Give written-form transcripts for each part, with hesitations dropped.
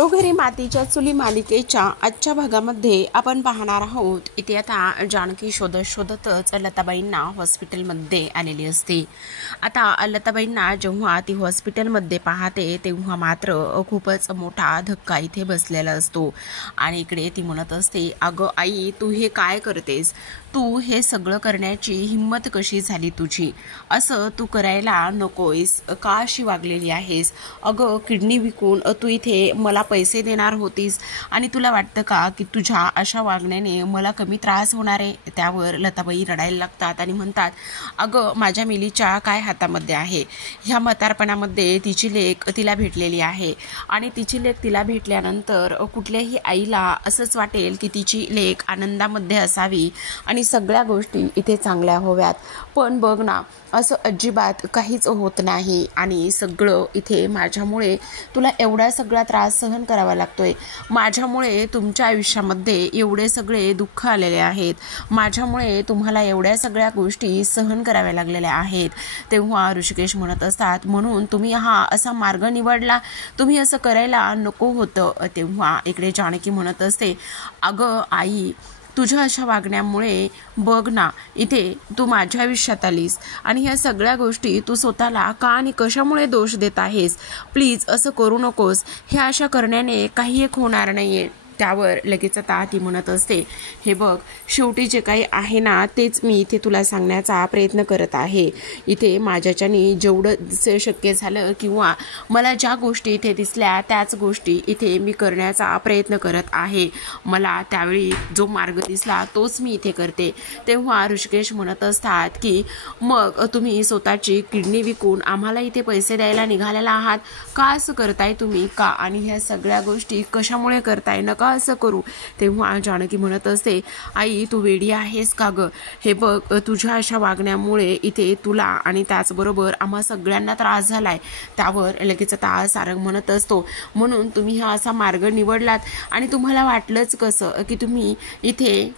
घरोघरी मातीच्या चुली मालिकेच्या आजच्या भागामध्ये आपण पाहणार आहोत. इथे आता जानकी शोधत शोधतच लताबाईंना हॉस्पिटलमध्ये आलेली असते. आता लताबाईंना जेव्हा ती हॉस्पिटलमध्ये पाहते तेव्हा मात्र खूपच मोठा धक्का इथे बसलेला असतो आणि इकडे ती म्हणत असते, अगं आई, तू हे काय करतेस? तू हे सगळं करण्याची हिंमत कशी झाली तुझी? असं तू करायला नकोयस का? अशी वागलेली आहेस? अगं, किडनी विकून तू इथे मला पैसे देणार होतीस आणि तुला वाटतं का की तुझ्या अशा वागण्याने मला कमी त्रास होणार आहे? त्यावर लताबाई रडायला लागतात आणि म्हणतात, अगं, माझ्या मिलीच्या काय हातामध्ये आहे? ह्या म्हातारपणामध्ये तिची लेक तिला भेटलेली आहे आणि तिची लेक तिला भेटल्यानंतर कुठल्याही आईला असंच वाटेल की तिची लेक आनंदामध्ये असावी आणि सगळ्या गोष्टी इथे चांगल्या होव्यात. पण बघ ना, असं अजिबात काहीच होत नाही आणि सगळं इथे माझ्यामुळे तुला एवढा सगळा त्रास सहन करावा लागतोय. माझ्यामुळे तुमच्या आयुष्यामध्ये एवढे सगळे दुःख आलेले आहेत. माझ्यामुळे तुम्हाला एवढ्या सगळ्या गोष्टी सहन कराव्या लागलेल्या आहेत. तेव्हा ऋषिकेश म्हणत असतात, म्हणून तुम्ही हा असा मार्ग निवडला? तुम्ही असं करायला नको होतं. तेव्हा इकडे जानकी म्हणत असते, अगं आई, तुझ्या अशा वागण्यामुळे बघ ना, इथे तू माझ्या आयुष्यात आलीस आणि ह्या सगळ्या गोष्टी तू स्वतःला का आणि कशामुळे दोष देत आहेस? प्लीज असं करू नकोस. हे अशा करण्याने काही एक होणार नाहीये. त्यावर लगेच आता ती म्हणत असते, हे बघ, शेवटी जे काही आहे ना तेच मी इथे तुला सांगण्याचा प्रयत्न करत आहे. इथे माझ्याच्याने जेवढं शक्य झालं किंवा मला ज्या गोष्टी इथे दिसल्या त्याच गोष्टी इथे मी करण्याचा प्रयत्न करत आहे. मला त्यावेळी जो मार्ग दिसला तोच मी इथे करते. तेव्हा ऋषिकेश म्हणत असतात की मग तुम्ही स्वतःची किडनी विकून आम्हाला इथे पैसे द्यायला निघालेला आहात का? असं करताय तुम्ही का? आणि ह्या सगळ्या गोष्टी कशामुळे करताय? नका असं करू. तेव्हा जानकी म्हणत असते, आई, तू वेडी आहेस का ग? हे बघ, तुझ्या अशा वागण्यामुळे इथे तुला आणि त्याचबरोबर आम्हा सगळ्यांना त्रास झालाय. त्यावर लगेच आता सारंग म्हणत असतो, म्हणून तुम्ही हा असा मार्ग निवडलात आणि तुम्हाला वाटलंच कसं की तुम्ही इथे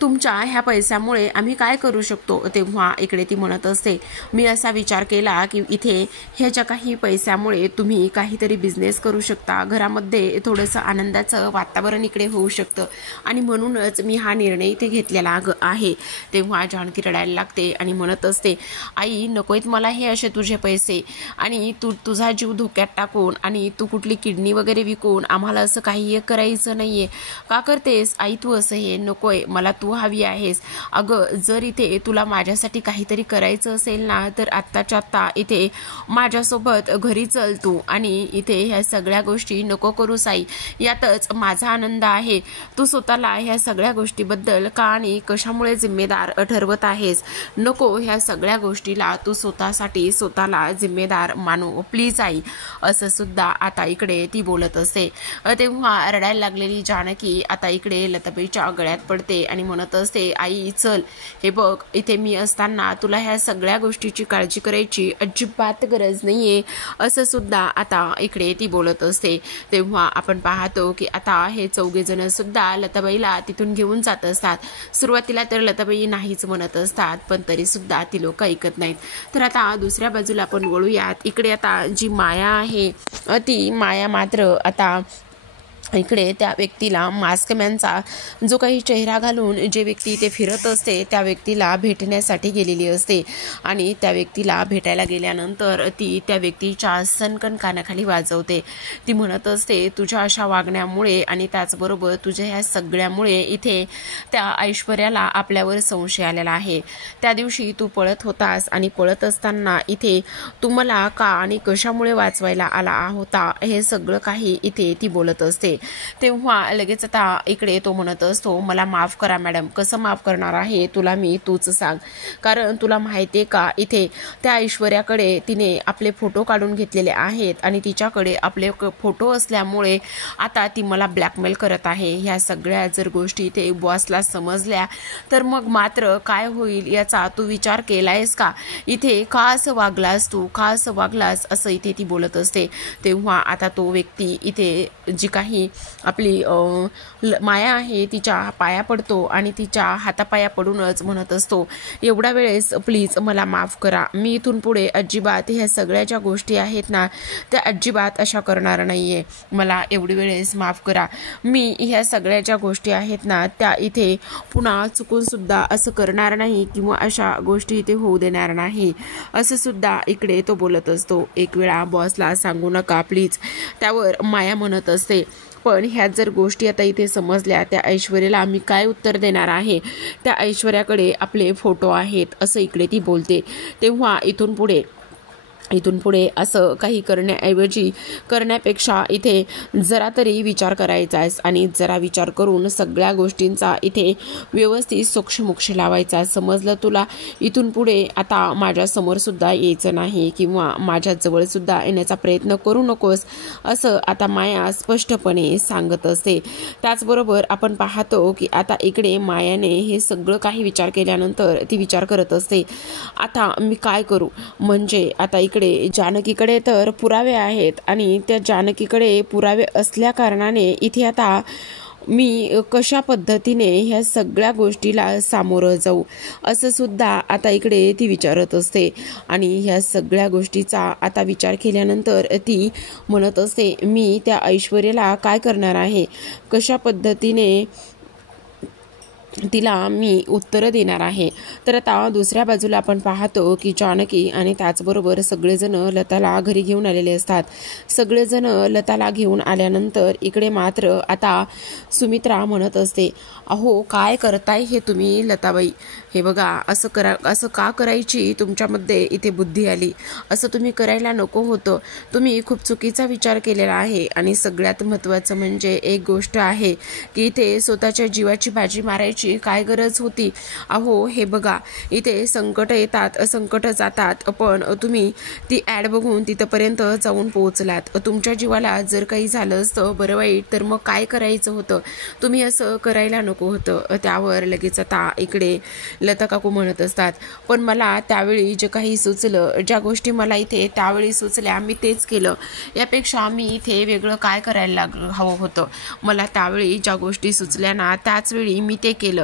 तुमच्या ह्या पैशामुळे आम्ही काय करू शकतो? तेव्हा इकडे ती म्हणत असते, मी असा विचार केला की इथे ह्याच्या काही पैशामुळे तुम्ही काहीतरी बिझनेस करू शकता, घरामध्ये थोडंसं आनंदाचं वातावरण इकडे होऊ शकतं आणि म्हणूनच मी हा निर्णय इथे घेतलेला आहे. तेव्हा जानकी रडायला लागते आणि म्हणत असते, आई, नकोयत मला हे असे तुझे पैसे आणि तू तुझा जीव धोक्यात टाकून आणि तू कुठली किडनी वगैरे विकून आम्हाला असं काही एक करायचं नाहीये. का करतेस आई तू असं? हे नकोय मला, तू हवी आहेस. अगं, जर इथे तुला माझ्यासाठी काहीतरी करायचं असेल ना तर आत्ताच्या आत्ता इथे माझ्यासोबत घरी चल तू आणि इथे ह्या सगळ्या गोष्टी नको करू साई. यातच माझा आनंद आहे. तू स्वतःला ह्या सगळ्या गोष्टीबद्दल का आणि कशामुळे जिम्मेदार ठरवत आहेस? नको ह्या सगळ्या गोष्टीला तू स्वतःसाठी स्वतःला जिम्मेदार मानू प्लीज आई. असं सुद्धा आता इकडे ती बोलत असते. तेव्हा रडायला लागलेली जानकी आता इकडे लताबाईच्या गळ्यात पडते आणि म्हणत असते, आई चल, हे बघ, इथे मी असताना तुला ह्या सगळ्या गोष्टीची काळजी करायची अजिबात गरज नाहीये. असं सुद्धा आता इकडे ती बोलत असते. तेव्हा आपण पाहतो की आता हे चौघे जण सुद्धा लताबाईला तिथून घेऊन जात असतात. सुरुवातीला तर लताबाई नाहीच म्हणत असतात, पण तरी सुद्धा ती लोक ऐकत नाहीत. तर आता दुसऱ्या बाजूला आपण वळूयात. इकडे आता जी माया आहे ती माया मात्र आता इकडे त्या व्यक्तीला मास्कमॅनचा जो काही चेहरा घालून जे व्यक्ती इथे फिरत असते त्या व्यक्तीला भेटण्यासाठी गेलेली असते आणि त्या व्यक्तीला भेटायला गेल्यानंतर ती त्या व्यक्तीच्या सनकन कानाखाली वाजवते. ती म्हणत असते, तुझ्या अशा वागण्यामुळे आणि त्याचबरोबर तुझ्या ह्या सगळ्यामुळे इथे त्या ऐश्वर्याला आपल्यावर संशय आलेला आहे. त्या दिवशी तू पळत होतास आणि पळत असताना इथे तू मला का आणि कशामुळे वाचवायला आला होता हे सगळं काही इथे ती बोलत असते. तेव्हा लगेच आता इकडे तो म्हणत असतो, मला माफ करा मॅडम. कसं माफ करणार आहे तुला मी? तूच सांग. कारण तुला माहिती आहे का, इथे त्या ऐश्वर्याकडे तिने आपले फोटो काढून घेतलेले आहेत आणि तिच्याकडे आपले फोटो असल्यामुळे आता ती मला ब्लॅकमेल करत आहे. ह्या सगळ्या जर गोष्टी इथे बॉसला समजल्या तर मग मात्र काय होईल याचा तू विचार केलायस का? इथे का असं वागलास तू? का असं वागलास? असं इथे ती बोलत असते. तेव्हा आता तो व्यक्ती इथे जी काही आणि आपली माया आहे तिच्या पाया पडतो आणि तिच्या हातापाया पडूनच म्हणत असतो, एवढ्या वेळेस प्लीज मला माफ करा. मी इथून पुढे अजिबात ह्या सगळ्या ज्या गोष्टी आहेत ना त्या अजिबात अशा करणार नाहीये. मला एवढी वेळेस माफ करा. मी ह्या सगळ्या ज्या गोष्टी आहेत ना त्या इथे पुन्हा चुकून सुद्धा असं करणार नाही किंवा अशा गोष्टी इथे होऊ देणार नाही असं सुद्धा इकडे तो बोलत असतो. एक वेळा बॉसला सांगू नका प्लीज, त्यावर माया म्हणत असते. पण ह्या जर गोष्टी आता इथे समजल्या त्या ऐश्वर्याला आम्ही काय उत्तर देणार आहे. त्या ऐश्वर्याकडे आपले फोटो आहेत असं इकडे ती बोलते. तेव्हा इथून पुढे असं काही करण्यापेक्षा इथे जरा तरी विचार करायचा आहे आणि जरा विचार करून सगळ्या गोष्टींचा इथे व्यवस्थित सोक्षमोक्ष लावायचा. समजलं तुला? इथून पुढे आता माझ्यासमोर सुद्धा यायचं नाही किंवा माझ्या जवळ सुद्धा येण्याचा प्रयत्न करू नकोस असं आता माया स्पष्टपणे सांगत असते. त्याचबरोबर आपण पाहतो की आता इकडे मायाने हे सगळं काही विचार केल्यानंतर ती विचार करत असते, आता मी काय करू. म्हणजे आता इकडे जानकीकडे तर पुरावे आहेत आणि त्या जानकीकडे पुरावे असल्या कारणाने इथे आता मी कशा पद्धतीने ह्या सगळ्या गोष्टीला सामोरं जाऊ असं सुद्धा आता इकडे ती विचारत असते. आणि ह्या सगळ्या गोष्टीचा आता विचार केल्यानंतर ती म्हणत असते, मी त्या ऐश्वर्याला काय करणार आहे, कशा पद्धतीने तिला मी उत्तरं देणार आहे. तर आता दुसऱ्या बाजूला आपण पाहतो की जानकी आणि त्याचबरोबर सगळेजण लताला घरी घेऊन आलेले असतात. सगळेजण लताला घेऊन आल्यानंतर इकडे मात्र आता सुमित्रा म्हणत असते, अहो काय करताय हे तुम्ही लताबाई, हे बघा असं का करायची तुमच्यामध्ये इथे बुद्धी आली, असं तुम्ही करायला नको होतं. तुम्ही खूप चुकीचा विचार केलेला आहे. आणि सगळ्यात महत्त्वाचं म्हणजे एक गोष्ट आहे की इथे स्वतःच्या जीवाची बाजी मारायची काय गरज होती. अहो हे बघा इथे संकट येतात संकट जातात, पण तुम्ही ती ॲड बघून तिथपर्यंत जाऊन पोहोचलात. तुमच्या जीवाला जर काही झालं असतं बरं वाईट तर मग काय करायचं होतं, तुम्ही असं करायला नको होतं. त्यावर लगेच आता इकडे लता काकू म्हणत असतात, पण मला त्यावेळी जे काही सुचलं, ज्या गोष्टी मला इथे त्यावेळी सुचल्या मी तेच केलं. यापेक्षा मी इथे वेगळं काय करायला हवं होतं. मला त्यावेळी ज्या गोष्टी सुचल्या ना त्याच वेळी मी ते केलं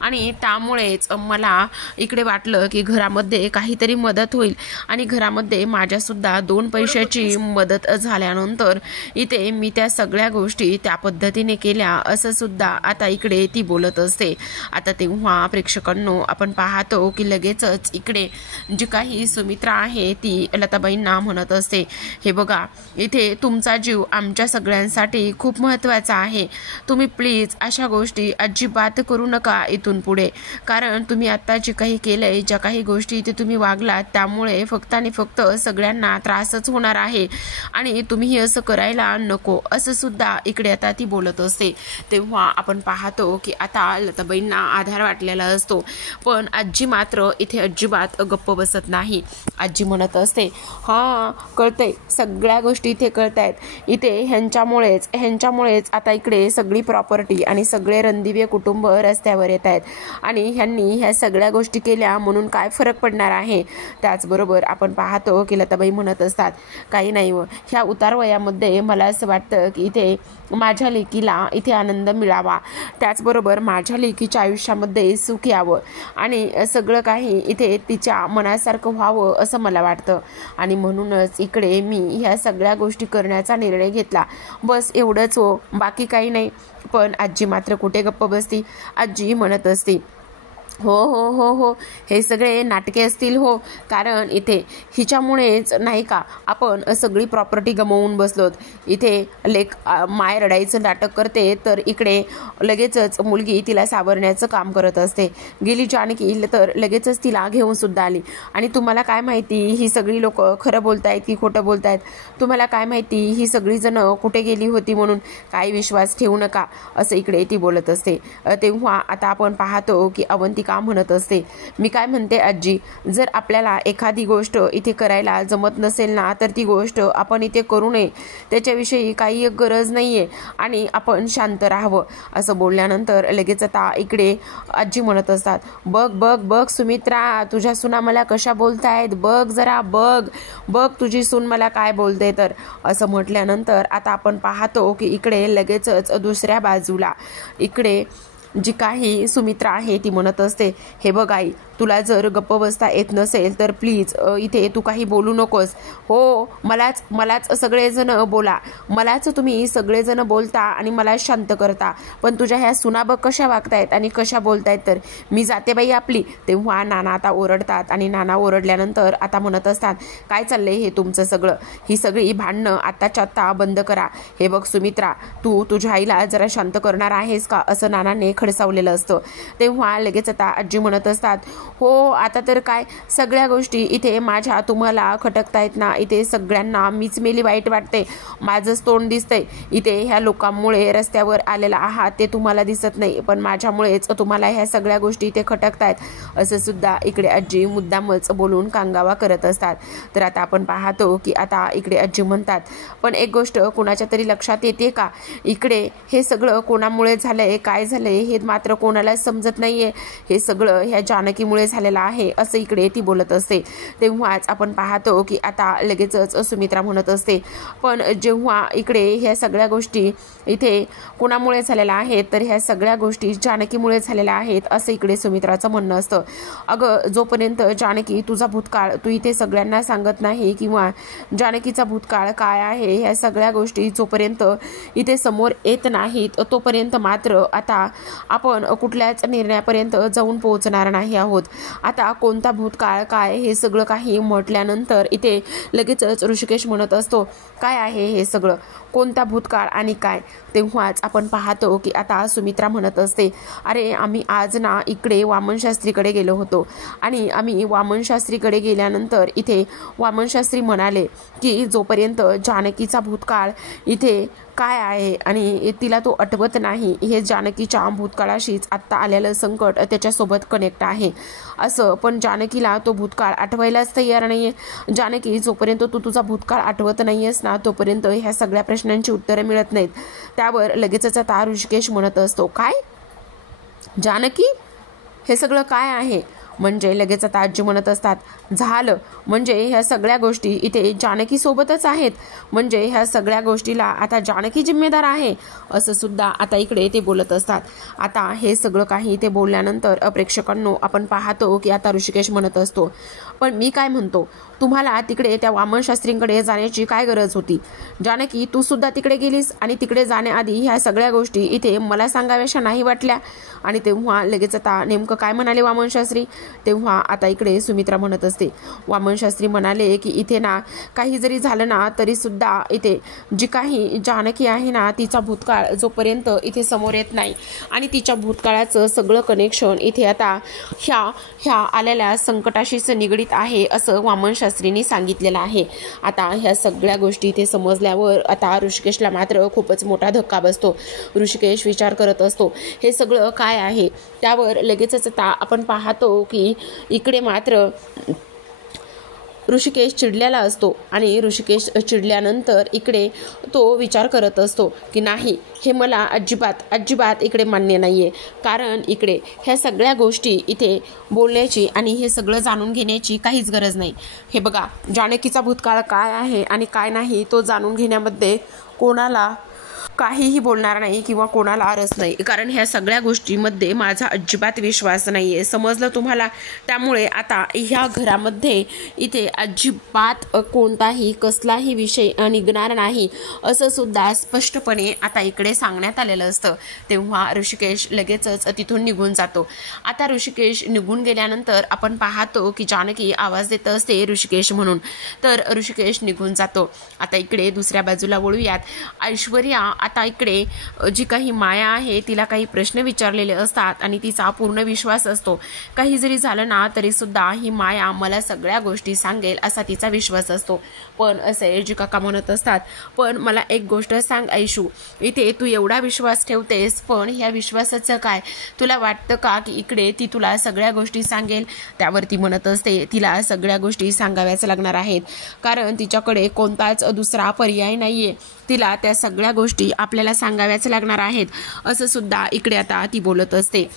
आणि त्यामुळेच मला इकडे वाटलं की घरामध्ये काहीतरी मदत होईल आणि घरामध्ये माझ्यासुद्धा 2 पैशाची मदत झाल्यानंतर इथे मी त्या सगळ्या गोष्टी त्या पद्धतीने केल्या असं सुद्धा आता इकडे ती बोलत असते. आता तेव्हा प्रेक्षकांनो आपण पाहतो की लगेचच इकडे जी काही सुमित्रा आहे ती लताबाईंना म्हणत असते, हे बघा इथे तुमचा जीव आमच्या सगळ्यांसाठी खूप महत्त्वाचा आहे. तुम्ही प्लीज अशा गोष्टी अजिबात करू नका इथून पुढे, कारण तुम्ही आता जे काही केलंय, ज्या काही गोष्टी इथे तुम्ही वागलात त्यामुळे फक्त आणि फक्त सगळ्यांना त्रासच होणार आहे आणि तुम्ही असं करायला नको असं सुद्धा इकडे आता ती बोलत असते. तेव्हा आपण पाहतो की आता लताबाईंना आधार वाटलेला असतो, पण आजी मात्र इथे अजिबात गप्प बसत नाही. आजी म्हणत असते, हां कळतंय, सगळ्या गोष्टी इथे कळतायत. इथे ह्यांच्यामुळेच आता इकडे सगळी प्रॉपर्टी आणि सगळे रणदिवे कुटुंब रस्त्यावर येत आहेत आणि ह्यांनी ह्या सगळ्या गोष्टी केल्या म्हणून काय फरक पडणार आहे. त्याचबरोबर आपण पाहतो की लताबाई म्हणत असतात, काही नाही व ह्या उतार वयामध्ये मला असं वाटतं की इथे माझ्या लेकीला इथे आनंद मिळावा, त्याचबरोबर माझ्या लेकीच्या आयुष्यामध्ये सुख यावं आणि सगळं काही इथे तिच्या मनासारखं व्हावं असं मला वाटतं आणि म्हणूनच इकडे मी ह्या सगळ्या गोष्टी करण्याचा निर्णय घेतला. बस एवढंच हो, बाकी काही नाही. पण आजी मात्र कुठे गप्प बसती. आजी म्हणत असते, हो हो हो हो हे सगळे नाटके असतील हो, कारण इथे हिच्यामुळेच नाही का आपण सगळी प्रॉपर्टी गमावून बसलोत. इथे माय रडायचं नाटक करते तर इकडे लगेचच मुलगी तिला सावरण्याचं काम करत असते. गेली जानकी तर लगेचच तिला घेऊन सुद्धा आली आणि तुम्हाला काय माहिती ही सगळी लोक खरं बोलतायत की खोटं बोलतायत, तुम्हाला काय माहिती ही सगळी जण कुठे गेली होती म्हणून काही विश्वास ठेवू नका असं इकडे ती बोलत असते. तेव्हा आता आपण पाहतो की अवंतिका का म्हणत असते. मी काय म्हणते आजी, जर आपल्याला एखादी गोष्ट इथे करायला जमत नसेल ना तर ती गोष्ट आपण इथे करू नये, त्याच्याविषयी काही गरज नाहीये आणि आपण शांत राहावं. असं बोलल्यानंतर लगेच आता इकडे आजी म्हणत असतात, बघ बघ बघ सुमित्रा, तुझ्या सुना मला कशा बोलतायत, बघ जरा बघ बघ तुझी सून मला काय बोलते. तर असं म्हटल्यानंतर आता आपण पाहतो की इकडे लगेचच दुसऱ्या बाजूला इकडे जी काही सुमित्रा आहे ती म्हणत असते, हे बघ आई, तुला जर गप्प बसता येत नसेल तर प्लीज इथे तू काही बोलू नकोस. हो, मलाच सगळेजण बोला, मलाच तुम्ही सगळेजण बोलता आणि मला शांत करता, पण तुझ्या ह्या सुना बघ कशा वागतायत आणि कशा बोलतायत. तर मी जाते बाई आपली. तेव्हा नाना आता ओरडतात आणि नाना ओरडल्यानंतर आता म्हणत असतात, काय चाललंय हे तुमचं सगळं, ही सगळी भांडणं आत्ताच्या आत्ता बंद करा. हे बघ सुमित्रा, तू तुझ्या आईला जरा शांत करणार आहेस का, असं नानाने खडसावलेलं असतं. तेव्हा लगेच आता आजी म्हणत असतात, हो आता तर काय, सगळ्या गोष्टी इथे माझ्या तुम्हाला खटकतायत ना, इथे सगळ्यांना मीच मेली वाईट वाटते, माझंच तोंड दिसतंय. इथे ह्या लोकांमुळे रस्त्यावर आलेला आहात ते तुम्हाला दिसत नाही, पण माझ्यामुळेच तुम्हाला ह्या सगळ्या गोष्टी इथे खटकतायत, असं सुद्धा इकडे आजी मुद्दामच बोलून कांगावा करत असतात. तर आता आपण पाहतो की आता इकडे आजी म्हणतात, पण एक गोष्ट कोणाच्या तरी लक्षात येते का, इकडे हे सगळं कोणामुळे झालंय, काय झालंय हे मात्र कोणालाच समजत नाहीये, हे सगळं ह्या जानकीमुळे झालेलं आहे, असं इकडे ती बोलत असते. तेव्हाच आपण पाहतो की आता लगेचच सुमित्रा म्हणत असते, पण जेव्हा इकडे ह्या सगळ्या गोष्टी इथे कोणामुळे झालेल्या आहेत तर ह्या सगळ्या गोष्टी जानकीमुळे झालेल्या आहेत, असं इकडे सुमित्राचं म्हणणं असतं. अगं, जोपर्यंत जानकी तुझा भूतकाळ तू इथे सगळ्यांना सांगत नाही किंवा जानकीचा भूतकाळ काय आहे ह्या सगळ्या गोष्टी जोपर्यंत इथे समोर येत नाहीत तोपर्यंत मात्र आता आपण कुठल्याच निर्णयापर्यंत जाऊन पोहोचणार नाही आहोत. आता कोणता भूतकाळ काय हे सगळं काही म्हटल्यानंतर इथे लगेचच ऋषिकेश म्हणत असतो, काय आहे हे सगळं, कोणता भूतकाळ आणि काय. तेव्हाच आपण पाहतो की आता सुमित्रा म्हणत असते, अरे आम्ही आज ना इकडे वामनशास्त्रीकडे गेलो होतो आणि आम्ही वामनशास्त्रीकडे गेल्यानंतर इथे वामनशास्त्री म्हणाले की जोपर्यंत जानकीचा भूतकाळ इथे काय आहे आणि तिला तो आठवत नाही, हे जानकीच्या भूतकाळाशीच आत्ता आलेलं संकट त्याच्यासोबत कनेक्ट आहे असं, पण जानकीला तो भूतकाळ आठवायलाच तयार नाही आहे. जानकी, जोपर्यंत तू तुझा भूतकाळ आठवत नाही आहेस ना तोपर्यंत ह्या सगळ्या प्रश्नांची उत्तरं मिळत नाहीत. त्यावर लगेचच आता ऋषिकेश म्हणत असतो, काय जानकी, हे सगळं काय आहे. म्हणजे लगेच आता आजी म्हणत असतात, झालं म्हणजे ह्या सगळ्या गोष्टी इथे जानकी सोबतच आहेत, म्हणजे ह्या सगळ्या गोष्टीला आता जानकी जिम्मेदार आहे, असं सुद्धा आता इकडे ते बोलत असतात. आता हे सगळं काही ते बोलल्यानंतर प्रेक्षकांनो आपण पाहतो की आता ऋषिकेश म्हणत असतो, पण मी काय म्हणतो, तुम्हाला तिकडे त्या वामनशास्त्रींकडे जाण्याची काय गरज होती. जानकी, तू सुद्धा तिकडे गेलीस आणि तिकडे जाण्याआधी ह्या सगळ्या गोष्टी इथे मला सांगाव्याशा नाही वाटल्या. आणि तेव्हा लगेच आता नेमकं काय म्हणाले वामनशास्त्री. तेव्हा आता इकडे सुमित्रा म्हणत असते, वामनशास्त्री म्हणाले की इथे ना काही जरी झालं ना तरी सुद्धा इथे जी काही जानकी आहे ना तिचा भूतकाळ जोपर्यंत इथे समोर येत नाही आणि तिच्या भूतकाळाचं सगळं कनेक्शन इथे आता ह्या आलेल्या संकटाशीच निगडीत आहे, असं वामनशास्त्रींनी सांगितलेलं आहे. आता ह्या सगळ्या गोष्टी इथे समजल्यावर आता ऋषिकेशला मात्र खूपच मोठा धक्का बसतो. ऋषिकेश विचार करत असतो, हे सगळं काय आहे. त्यावर लगेचच आता आपण पाहतो की इकडे मात्र ऋषिकेश चिडलेला असतो आणि ऋषिकेश चिडल्यानंतर इकडे तो विचार करत असतो की नाही, हे मला अजिबात इकडे मान्य नाही आहे, कारण इकडे ह्या सगळ्या गोष्टी इथे बोलण्याची आणि हे सगळं जाणून घेण्याची काहीच गरज नाही. हे बघा, जानकीचा भूतकाळ काय आहे आणि काय नाही तो जाणून घेण्यामध्ये कोणाला काहीही बोलणार नाही किंवा कोणाला रस नाही, कारण ह्या सगळ्या गोष्टींमध्ये माझा अजिबात विश्वास नाही आहे, समजलं तुम्हाला. त्यामुळे आता ह्या घरामध्ये इथे अजिबात कोणताही कसलाही विषय निघणार नाही, असं सुद्धा स्पष्टपणे आता इकडे सांगण्यात आलेलं असतं. तेव्हा ऋषिकेश लगेचच तिथून निघून जातो. आता ऋषिकेश निघून गेल्यानंतर आपण पाहतो की जानकी आवाज देत असते ऋषिकेश म्हणून, तर ऋषिकेश निघून जातो. आता इकडे दुसऱ्या बाजूला वळूयात. ऐश्वर्या आता इकडे जी काही माया आहे तिला काही प्रश्न विचारलेले असतात आणि तिचा पूर्ण विश्वास असतो. काही जरी झालं ना तरी सुद्धा ही माया मला सगळ्या गोष्टी सांगेल असा तिचा विश्वास असतो. पण सयाजी काका म्हणत असतात, पण मला एक गोष्ट सांग आयशू, इथे तू एवढा विश्वास ठेवतेस पण ह्या विश्वासाचं काय? तुला वाटतं का की इकडे ती तुला सगळ्या गोष्टी सांगेल? त्यावरती म्हणत असते तिला सगळ्या गोष्टी सांगाव्याच लागणार आहेत, कारण तिच्याकडे कोणताच दुसरा पर्याय नाहीये. तिला त्या सगळ्या गोष्टी आपल्याला सांगाव्याच लागणार आहेत असं सुद्धा इकडे आता ती बोलत असते.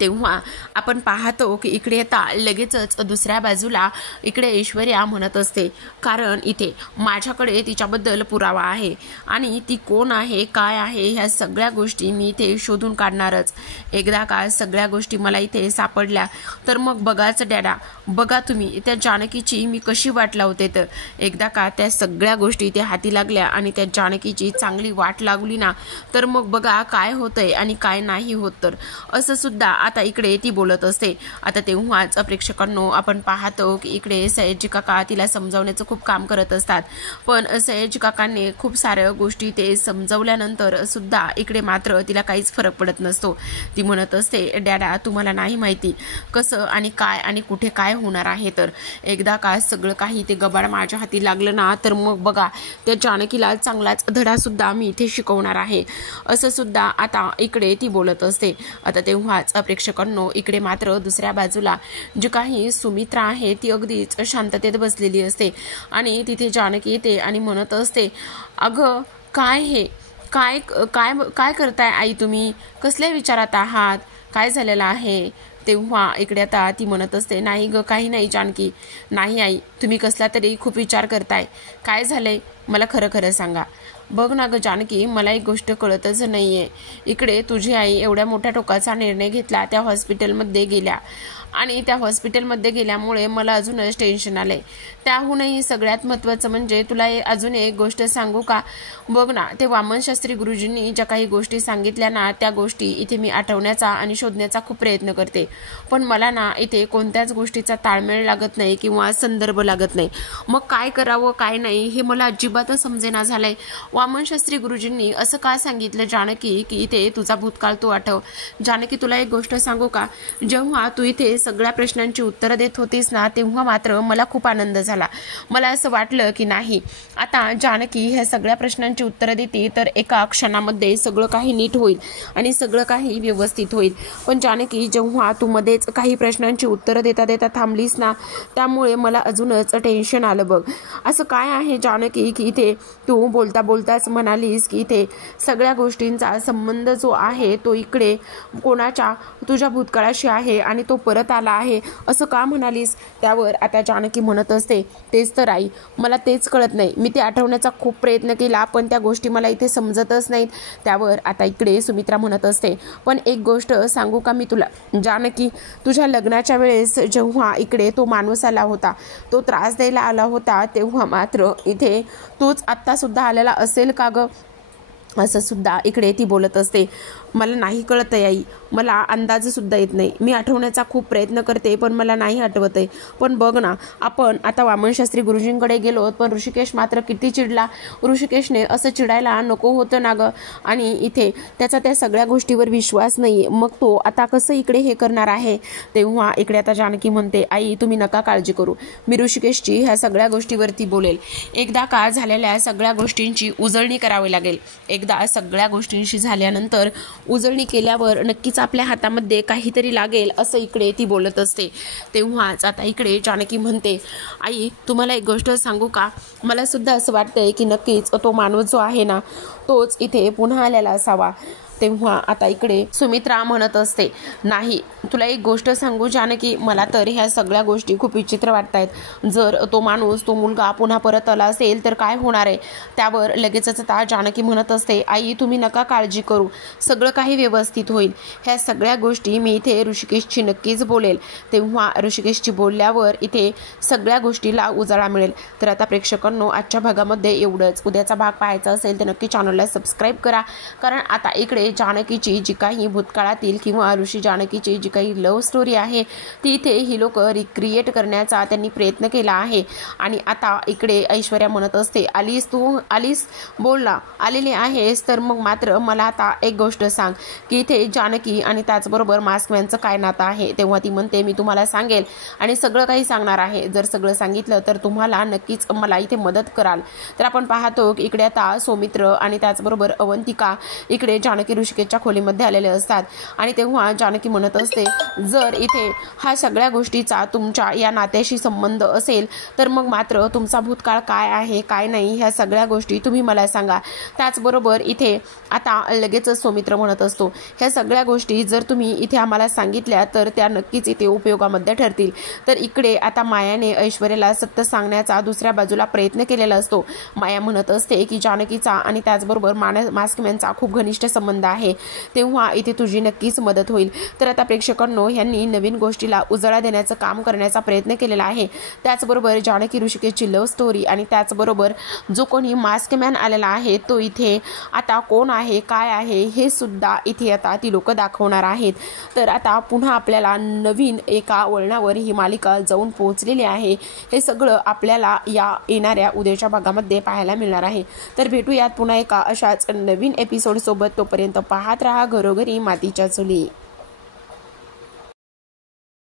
तेव्हा आपण पाहतो की इकडे आता लगेचच दुसऱ्या बाजूला इकडे ऐश्वर्या म्हणत असते, कारण इथे माझ्याकडे तिच्याबद्दल पुरावा आहे आणि ती कोण आहे काय आहे ह्या सगळ्या गोष्टी मी इथे शोधून काढणारच. एकदा का सगळ्या गोष्टी मला इथे सापडल्या तर मग बघाच डॅडा, बघा तुम्ही त्या जानकीची मी कशी वाट लावते. तर एकदा का त्या सगळ्या गोष्टी इथे हाती लागल्या आणि त्या जानकीची चांगली वाट लागली ना तर मग बघा काय होतंय आणि काय नाही होत. तर असं सुद्धा आता इकडे ती बोलत असते. आता तेव्हाच प्रेक्षकांनो आपण पाहतो की इकडे सयाजी काका तिला समजावण्याचं खूप काम करत असतात, पण सयाजी काकांनी खूप साऱ्या गोष्टी ते समजावल्यानंतर सुद्धा इकडे मात्र तिला काहीच फरक पडत नसतो. ती म्हणत असते, डॅडा तुम्हाला नाही माहिती कसं आणि काय आणि कुठे काय होणार आहे. तर एकदा का सगळं काही ते गबाड माझ्या हाती लागलं ना तर मग बघा त्या जानकीला चांगलाच धडा सुद्धा मी इथे शिकवणार आहे असं सुद्धा आता इकडे ती बोलत असते. आता तेव्हाच प्रेक्षकांनो इकडे मात्र दुसऱ्या बाजूला जी काही सुमित्रा आहे ती अगदीच शांततेत बसलेली असते आणि तिथे जानकी येते आणि म्हणत असते, अगं काय हे काय काय काय करताय आई, तुम्ही कसल्या विचारात आहात, काय झालेलं आहे? तेव्हा इकडे आता ती म्हणत असते, नाही ग काही नाही जानकी, नाही आई तुम्ही कसला तरी खूप विचार करताय, काय झालंय मला खरं खरं सांगा. बघ ना ग जानकी, मला एक गोष्ट कळतच नाहीये, इकडे तुझी आई एवढ्या मोठ्या टोकाचा निर्णय घेतला, त्या हॉस्पिटलमध्ये गेल्या आणि त्या हॉस्पिटलमध्ये गेल्यामुळे मला अजूनच टेन्शन आलंय. त्याहूनही सगळ्यात महत्त्वाचं म्हणजे तुला अजून एक गोष्ट सांगू का? बघ ना ते वामनशास्त्री गुरुजींनी ज्या काही गोष्टी सांगितल्या ना त्या गोष्टी इथे मी आठवण्याचा आणि शोधण्याचा खूप प्रयत्न करते, पण मला ना इथे कोणत्याच गोष्टीचा ताळमेळ लागत नाही किंवा संदर्भ लागत नाही. मग काय करावं काय नाही हे मला अजिबातच समजेना झालंय. वामनशास्त्री गुरुजींनी असं का सांगितलं जानकी की इथे तुझा भूतकाळ तू आठव. जानकी तुला एक गोष्ट सांगू का, जेव्हा तू इथे सगळ्या प्रश्नांची उत्तरं देत होतीस ना तेव्हा मात्र मला खूप आनंद झाला. मला असं वाटलं की नाही आता जानकी ह्या सगळ्या प्रश्नांची उत्तरं देते तर एका क्षणामध्ये सगळं काही नीट होईल आणि सगळं काही व्यवस्थित होईल. पण जानकी जेव्हा तू मध्येच काही प्रश्नांची उत्तरं देता देता थांबलीस ना त्यामुळे मला अजूनच टेन्शन आलं. बघ असं काय आहे जानकी की इथे तू बोलता बोलताच म्हणालीस की इथे सगळ्या गोष्टींचा संबंध जो आहे तो इकडे कोणाच्या तुझ्या भूतकाळाशी आहे आणि तो परत आला आहे असं का म्हणालीस. त्यावर आता जानकी म्हणत असते, तेच तर आई मला तेच कळत नाही, मी ते आठवण्याचा खूप प्रयत्न केला पण त्या गोष्टी मला इथे समजतच नाहीत. त्यावर आता इकडे सुमित्रा म्हणत असते, पण एक गोष्ट सांगू का मी तुला जानकी, तुझ्या लग्नाच्या वेळेस जेव्हा इकडे तो माणूस आला होता, तो त्रास द्यायला आला होता, तेव्हा मात्र इथे तूच आत्ता सुद्धा आलेला असेल का ग असं सुद्धा इकडे ती बोलत असते. मला नाही कळत आहे आई, मला अंदाजसुद्धा येत नाही, मी आठवण्याचा खूप प्रयत्न करते पण मला नाही आठवत आहे. पण बघ ना आपण आता वामनशास्त्री गुरुजींकडे गेलो पण ऋषिकेश मात्र किती चिडला. ऋषिकेशने असं चिडायला नको होतं ना गं, आणि इथे त्याचा त्या सगळ्या गोष्टीवर विश्वास नाही, मग तो आता कसं इकडे हे करणार आहे. तेव्हा इकडे आता जानकी म्हणते, आई तुम्ही नका काळजी करू, मी ऋषिकेशची ह्या सगळ्या गोष्टीवरती बोलेल. एकदा का झालेल्या सगळ्या गोष्टींची उजळणी करावी लागेल. एकदा सगळ्या गोष्टींशी झाल्यानंतर उजळणी केल्यावर नक्कीच आपल्या हातामध्ये काहीतरी लागेल असं इकडे ती बोलत असते. तेव्हाच आता इकडे जानकी म्हणते, आई तुम्हाला एक गोष्ट सांगू का, मला सुद्धा असं वाटतंय की नक्कीच तो माणूस जो आहे ना तोच इथे पुन्हा आलेला असावा. तेव्हा आता इकडे सुमित्रा म्हणत असते, नाही तुला एक गोष्ट सांगू जानकी, मला तर ह्या सगळ्या गोष्टी खूप विचित्र वाटतायत. जर तो माणूस तो मुलगा पुन्हा परत आला असेल तर काय होणार आहे. त्यावर लगेचच आता जानकी म्हणत असते, आई तुम्ही नका काळजी करू, सगळं काही व्यवस्थित होईल. ह्या सगळ्या गोष्टी मी इथे ऋषिकेशची नक्कीच बोलेल. तेव्हा ऋषिकेशची बोलल्यावर इथे सगळ्या गोष्टीला उजाळा मिळेल. तर आता प्रेक्षकांनो आजच्या भागामध्ये एवढंच. उद्याचा भाग पाहायचा असेल तर नक्की चॅनलला सबस्क्राईब करा, कारण आता इकडे इथे जानकीची जी काही भूतकाळातील किंवा ऋषी जानकीची जी काही लव्ह स्टोरी आहे ती इथे ही लोक रिक्रिएट करण्याचा त्यांनी प्रयत्न केला आहे. आणि आता इकडे ऐश्वर्या म्हणत असते, आलीस बोलला आलेली आहेस तर मग मात्र मला आता एक गोष्ट सांग की इथे जानकी आणि त्याचबरोबर मास्कमॅनचं काय नातं आहे. तेव्हा ती म्हणते, मी तुम्हाला सांगेल आणि सगळं काही सांगणार आहे. जर सगळं सांगितलं तर तुम्हाला नक्कीच मला इथे मदत कराल. तर आपण पाहतो की इकडे आता सौमित्र आणि त्याचबरोबर अवंतिका इकडे जानकी ऋषिकेशच्या खोलीमध्ये आलेले असतात. आणि तेव्हा जानकी म्हणत असते, जर इथे हा सगळ्या गोष्टीचा तुमच्या या नात्याशी संबंध असेल तर मग मात्र तुमचा भूतकाळ काय आहे काय नाही ह्या सगळ्या गोष्टी तुम्ही मला सांगा. त्याचबरोबर इथे आता लगेचच सौमित्र म्हणत असतो, ह्या सगळ्या गोष्टी जर तुम्ही इथे आम्हाला सांगितल्या तर त्या नक्कीच इथे उपयोगामध्ये ठरतील. तर इकडे आता मायाने ऐश्वर्याला सत्य सांगण्याचा दुसऱ्या बाजूला प्रयत्न केलेला असतो. माया म्हणत असते की जानकीचा आणि त्याचबरोबर मास्कमॅनचा खूप घनिष्ठ संबंध आहे, तेव्हा इथे तुझी नक्कीच मदत होईल. तर आता प्रेक्षकांनो, ह्यांनी नवीन गोष्टीला उजाळा देण्याचं काम करण्याचा प्रयत्न केलेला आहे. त्याचबरोबर जानकी ऋषिकेशची लव्ह स्टोरी आणि त्याचबरोबर जो कोणी मास्कमॅन आलेला आहे तो इथे आता कोण आहे काय आहे हे सुद्धा इथे आता ती लोक दाखवणार आहेत. तर आता पुन्हा आपल्याला नवीन एका वळणावर ही मालिका जाऊन पोहोचलेली आहे. हे सगळं आपल्याला या येणाऱ्या उद्याच्या भागामध्ये पाहायला मिळणार आहे. तर भेटूयात पुन्हा एका अशाच नवीन एपिसोड सोबत. तोपर्यंत पाहत राहा घरोघरी मातीच्या चुली.